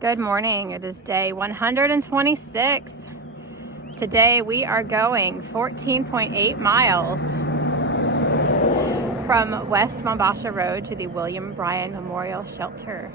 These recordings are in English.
Good morning. It is day 126. Today we are going 14.8 miles from West Mombasha Road to the Brien Memorial Shelter.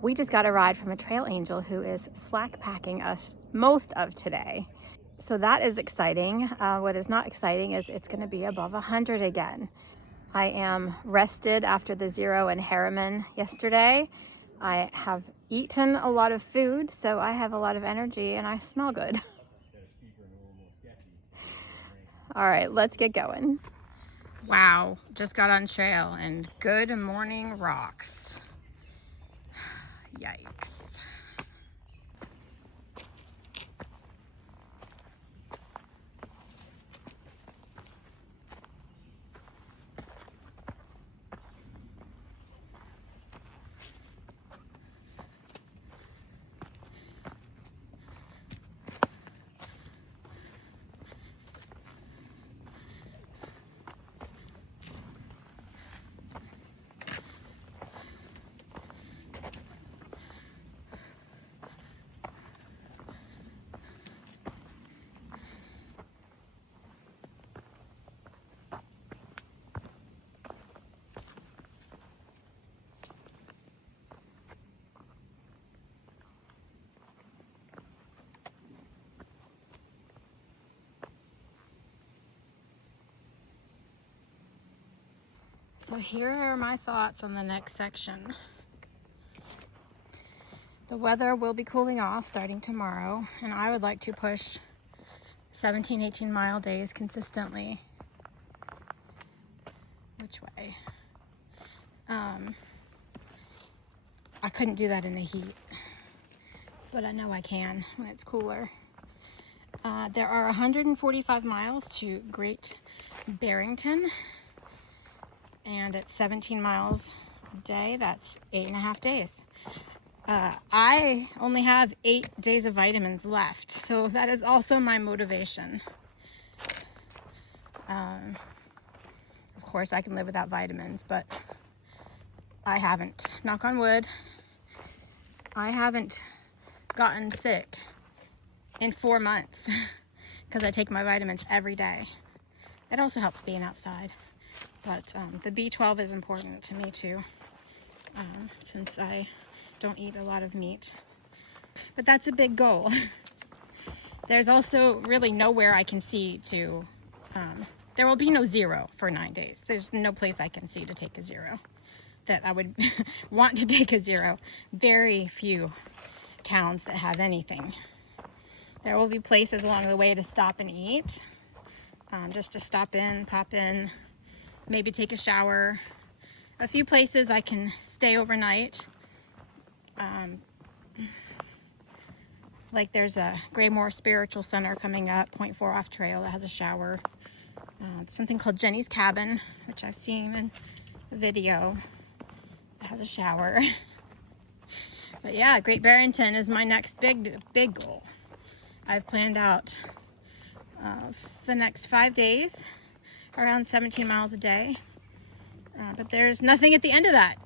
We just got a ride from a trail angel who is slack packing us most of today. So that is exciting. What is not exciting is it's going to be above 100 again. I am rested after the Zero and Harriman yesterday. I have eaten a lot of food, so I have a lot of energy and I smell good. All right, let's get going. Wow, just got on trail and good morning rocks. Yikes. So here are my thoughts on the next section. The weather will be cooling off starting tomorrow, and I would like to push 17, 18-mile days consistently. Which way? I couldn't do that in the heat, but I know I can when it's cooler. There are 145 miles to Great Barrington, and at 17 miles a day, that's 8.5 days. I only have 8 days of vitamins left, so that is also my motivation. Of course, I can live without vitamins, but I haven't. Knock on wood. I haven't gotten sick in 4 months because I take my vitamins every day. It also helps being outside, but the B12 is important to me too, since I don't eat a lot of meat. But that's a big goal. There's also really nowhere I can see to, there will be no zero for 9 days. There's no place I can see to take a zero that I would want to take a zero. Very few towns that have anything. There will be places along the way to stop and eat, just to stop in, pop in, maybe take a shower. A few places I can stay overnight. Like there's a Graymore Spiritual Center coming up, 0.4 off trail, that has a shower. Something called Jenny's Cabin, which I've seen in a video. It has a shower. But yeah, Great Barrington is my next big goal. I've planned out the next 5 days, around 17 miles a day. But there's nothing at the end of that.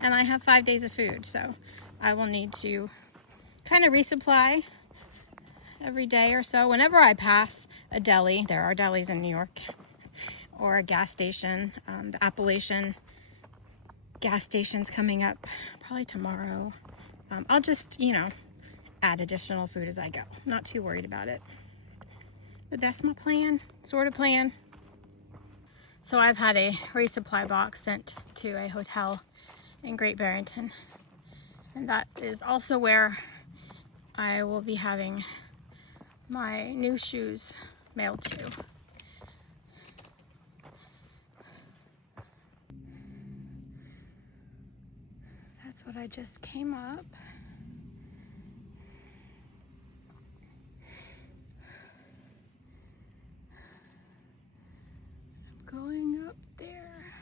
And I have 5 days of food, so I will need to kind of resupply every day or so. Whenever I pass a deli, there are delis in New York, or a gas station. The Appalachian gas station's coming up probably tomorrow. I'll just, add additional food as I go. Not too worried about it. But that's my plan, sort of plan. So I've had a resupply box sent to a hotel in Great Barrington. And that is also where I will be having my new shoes mailed to. That's what I just came up. I'm going up there.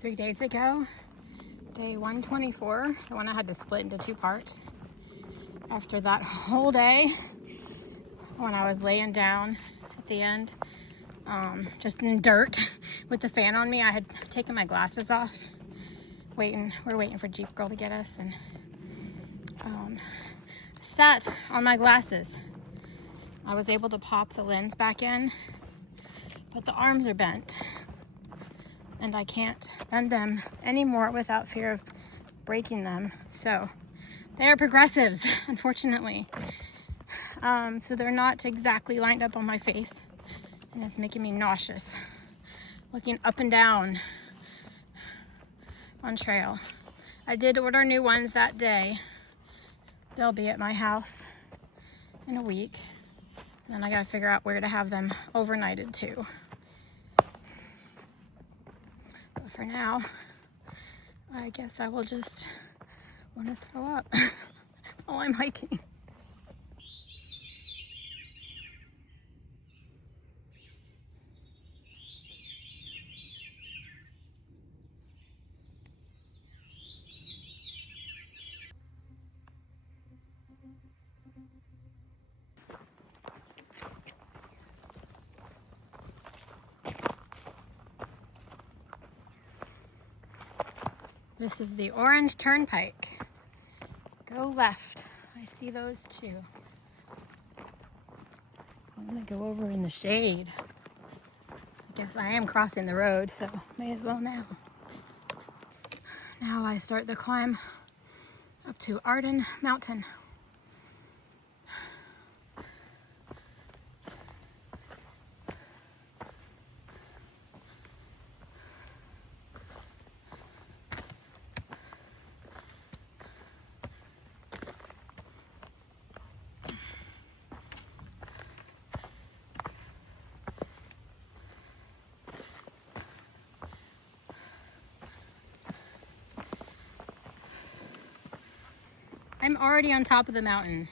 3 days ago, day 124, the one I had to split into 2 parts. After that whole day, when I was laying down at the end, just in dirt with the fan on me, I had taken my glasses off. We're waiting for Jeep Girl to get us, and sat on my glasses. I was able to pop the lens back in, but the arms are bent, and I can't bend them anymore without fear of breaking them. So they are progressives, unfortunately. So they're not exactly lined up on my face, and it's making me nauseous looking up and down on trail. I did order new ones that day. They'll be at my house in a week, and then I gotta figure out where to have them overnighted to. But for now, I guess I will just want to throw up while I'm hiking. This is the Orange Turnpike. Go left. I see those too. I'm gonna go over in the shade. I guess I am crossing the road, so may as well now. Now I start the climb up to Arden Mountain. I'm already on top of the mountain.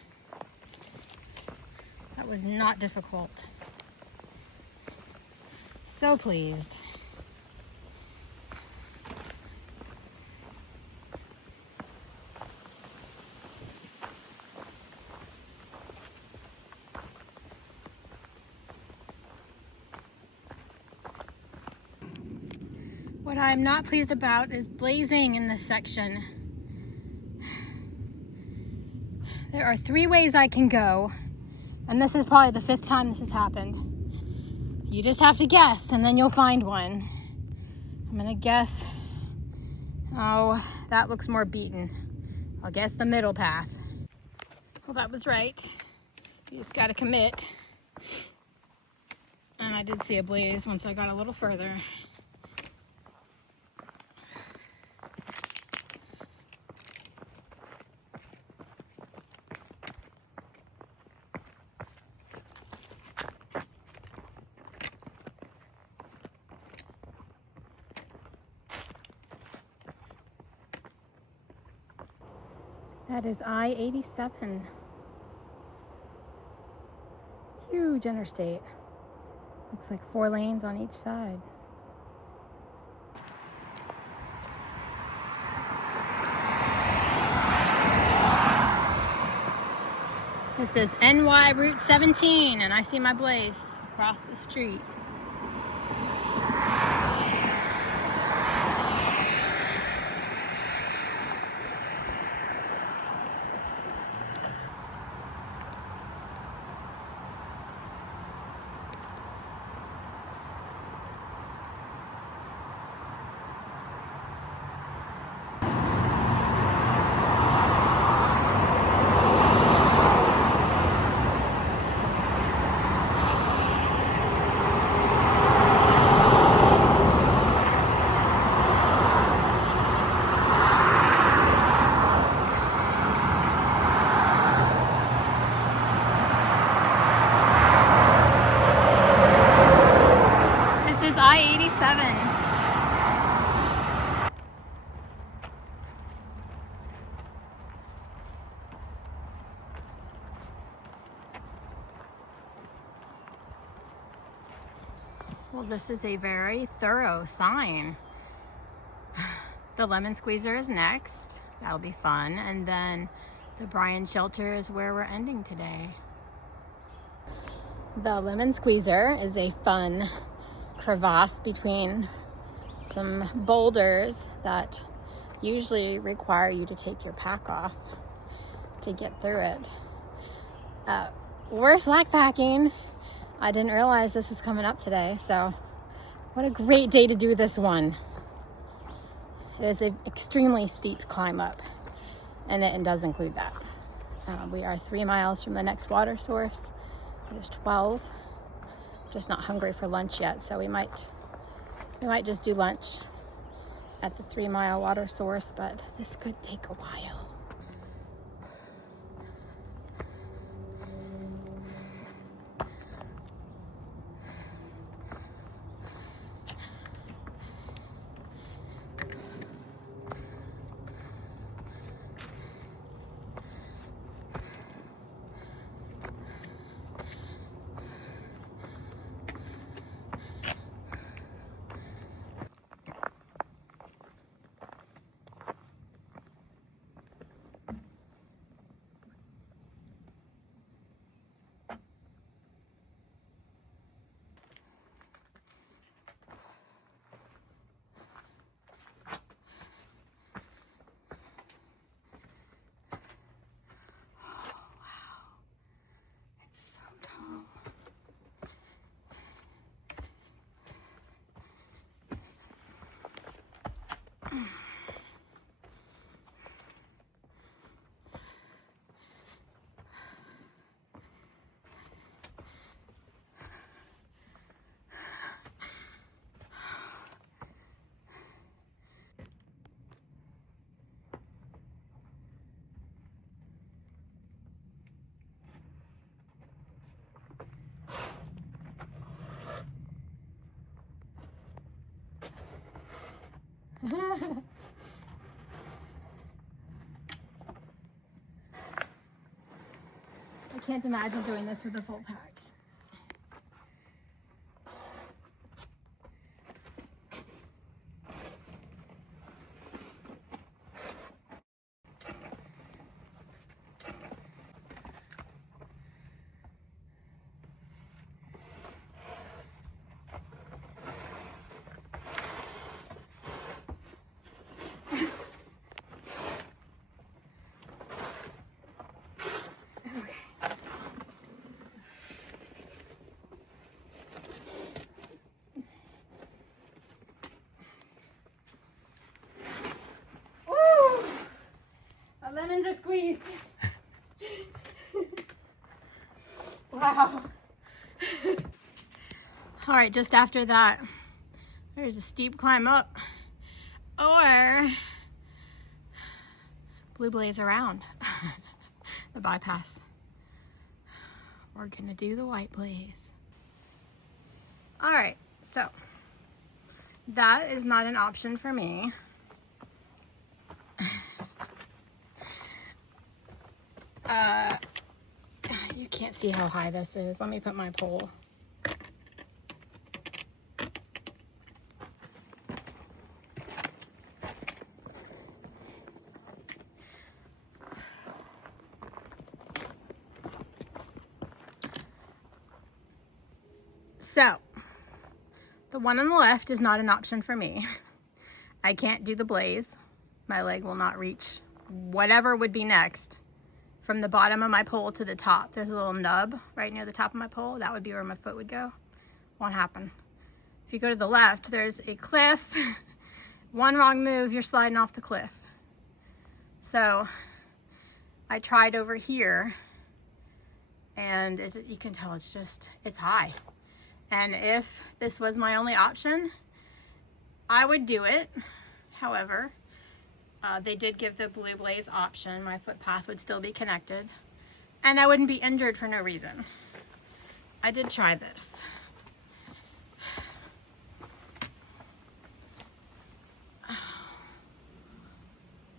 That was not difficult. So pleased. What I'm not pleased about is blazing in this section. There are 3 ways I can go, and this is probably the 5th time this has happened. You just have to guess, and then you'll find one. I'm gonna guess, oh, that looks more beaten. I'll guess the middle path. Well, that was right. You just gotta commit. And I did see a blaze once I got a little further. That is I-87. Huge interstate. Looks like 4 lanes on each side. This is NY Route 17, and I see my blaze across the street. I-87. Well, this is a very thorough sign. The lemon squeezer is next. That'll be fun. And then the Brien shelter is where we're ending today. The lemon squeezer is a fun crevasse between some boulders that usually require you to take your pack off to get through it. We're slack packing. I didn't realize this was coming up today, so what a great day to do this one. It is an extremely steep climb up, and it does include that. We are 3 miles from the next water source. There's 12. Just not hungry for lunch yet, so we might just do lunch at the 3 mile water source, but this could take a while. I can't imagine doing this with a full pack. The lemons are squeezed. Wow. All right, just after that, there's a steep climb up, or blue blaze around the bypass. We're gonna do the white blaze. All right, so that is not an option for me. You can't see how high this is. Let me put my pole. So, the one on the left is not an option for me. I can't do the blaze. My leg will not reach whatever would be next. From the bottom of my pole to the top, there's a little nub right near the top of my pole. That would be where my foot would go. Won't happen. If you go to the left, there's a cliff. One wrong move, you're sliding off the cliff. So I tried over here, and you can tell it's high. And if this was my only option, I would do it. However, they did give the blue blaze option. My footpath would still be connected, and I wouldn't be injured for no reason. I did try this.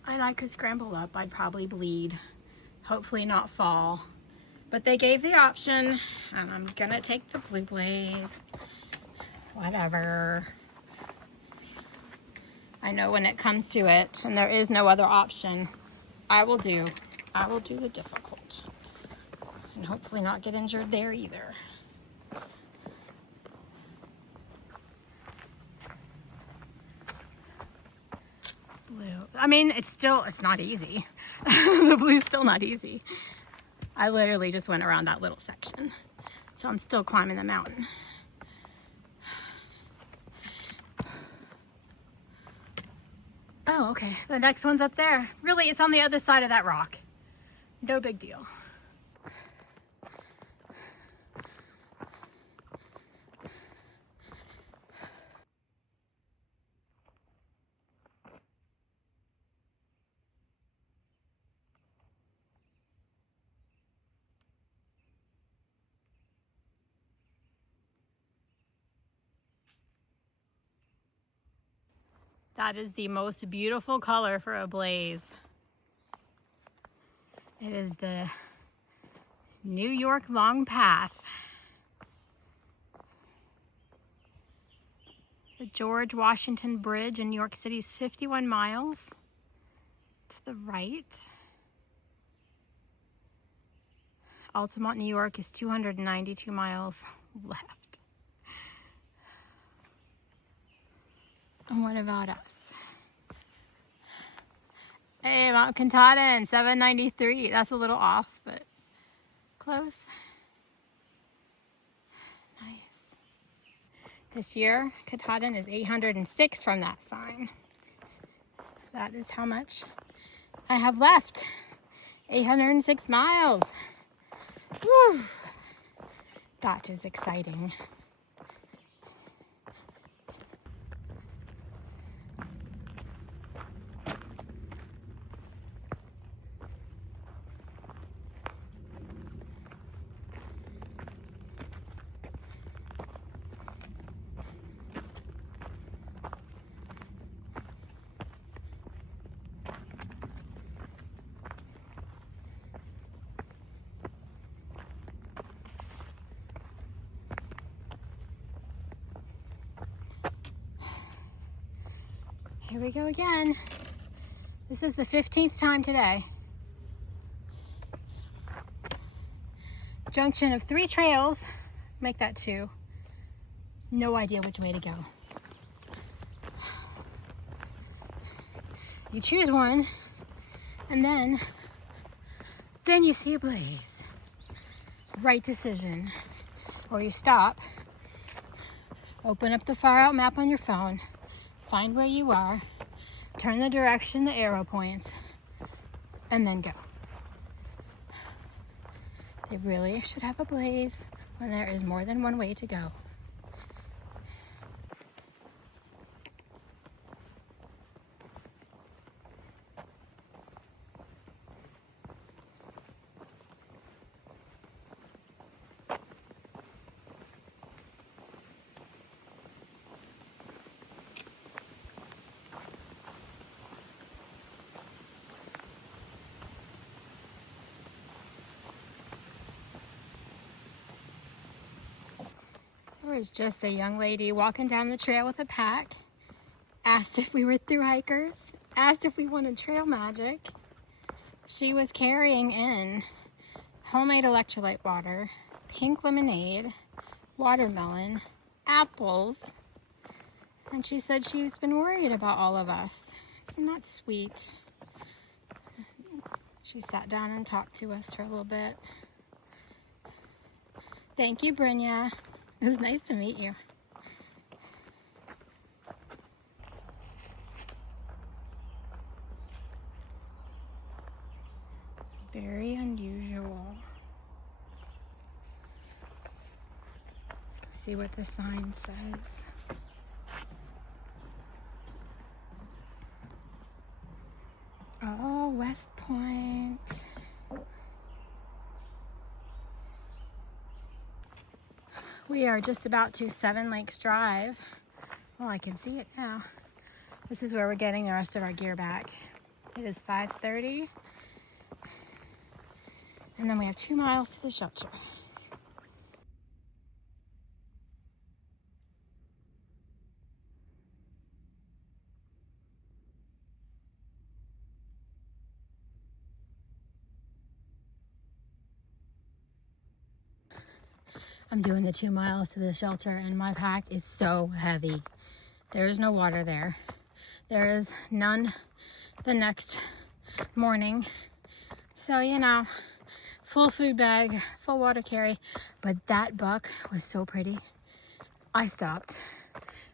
And I could scramble up. I'd probably bleed, hopefully not fall. But they gave the option, and I'm gonna take the blue blaze. Whatever. I know when it comes to it, and there is no other option, I will do the difficult. And hopefully not get injured there either. Blue. I mean, it's not easy. The blue's still not easy. I literally just went around that little section. So I'm still climbing the mountain. Oh, okay. The next one's up there. Really, it's on the other side of that rock. No big deal. That is the most beautiful color for a blaze. It is the New York Long Path. The George Washington Bridge in New York City is 51 miles to the right. Altamont, New York is 292 miles left. And what about us? Hey, Mount Katahdin, 793. That's a little off, but close. Nice. This year, Katahdin is 806 from that sign. That is how much I have left. 806 miles. Whew. That is exciting. Here we go again. This is the 15th time today. Junction of 3 trails, make that 2. No idea which way to go. You choose one, and then you see a blaze. Right decision. Or you stop, open up the far out map on your phone, find where you are, turn the direction the arrow points, and then go. They really should have a blaze when there is more than one way to go. There was just a young lady walking down the trail with a pack, asked if we were through hikers, asked if we wanted trail magic. She was carrying in homemade electrolyte water, pink lemonade, watermelon, apples, and she said she's been worried about all of us. Isn't that sweet? She sat down and talked to us for a little bit. Thank you, Brien. It was nice to meet you. Very unusual. Let's go see what the sign says. Oh, West Point. We are just about to 7 Lakes Drive. Well, I can see it now. This is where we're getting the rest of our gear back. It is 5:30. And then we have 2 miles to the shelter. I'm doing the 2 miles to the shelter and my pack is so heavy. There is no water there. There is none the next morning. So, you know, full food bag, full water carry. But that buck was so pretty. I stopped.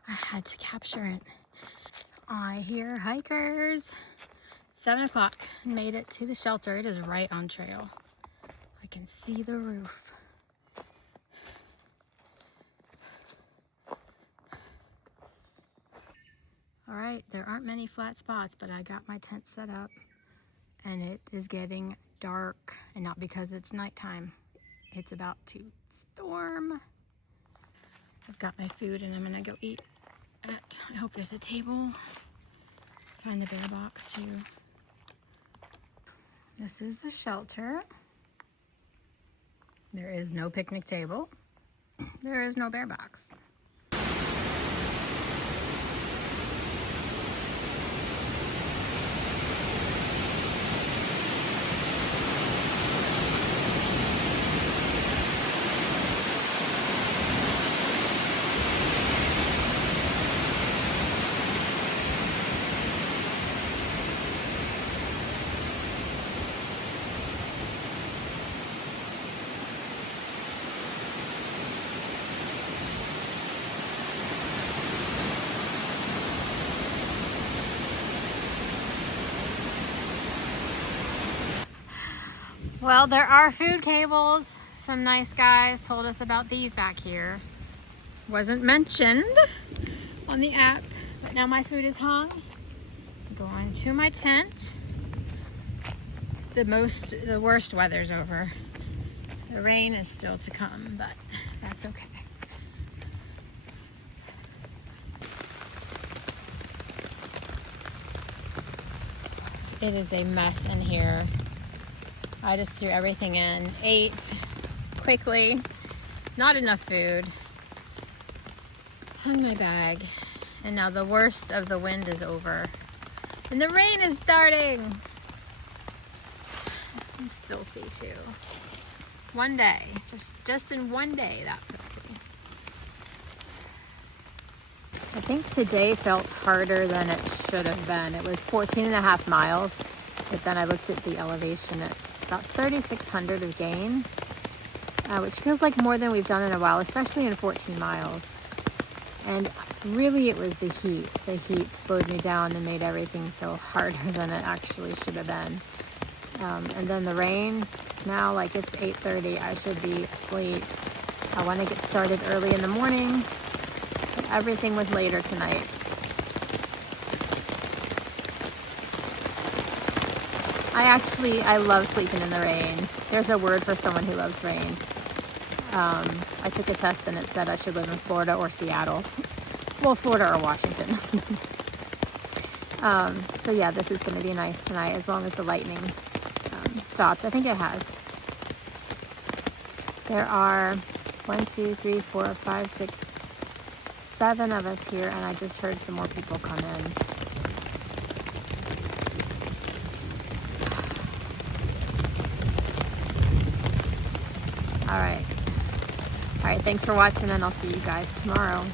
I had to capture it. I hear hikers. 7 o'clock, made it to the shelter. It is right on trail. I can see the roof. All right, there aren't many flat spots, but I got my tent set up and it is getting dark, and not because it's nighttime. It's about to storm. I've got my food and I'm gonna go eat at, I hope there's a table. Find the bear box too. This is the shelter. There is no picnic table. There is no bear box. Well, there are food cables. Some nice guys told us about these back here. Wasn't mentioned on the app, but now my food is hung. Going to my tent. The worst weather's over. The rain is still to come, but that's okay. It is a mess in here. I just threw everything in, ate quickly, not enough food, hung my bag, and now the worst of the wind is over. And the rain is starting. I'm filthy too. One day, just in one day, that filthy. I think today felt harder than it should have been. It was 14.5 miles, but then I looked at the elevation. It's about 3,600 of gain, which feels like more than we've done in a while, especially in 14 miles. And really it was the heat. The heat slowed me down and made everything feel harder than it actually should have been. And then the rain, now like it's 8:30, I should be asleep. I want to get started early in the morning, but everything was later tonight. I love sleeping in the rain. There's a word for someone who loves rain. I took a test and it said I should live in Florida or Seattle. Well, Florida or Washington. So yeah, this is going to be nice tonight as long as the lightning stops. I think it has. There are 1, 2, 3, 4, 5, 6, 7 of us here, and I just heard some more people come in. All right, thanks for watching, and I'll see you guys tomorrow.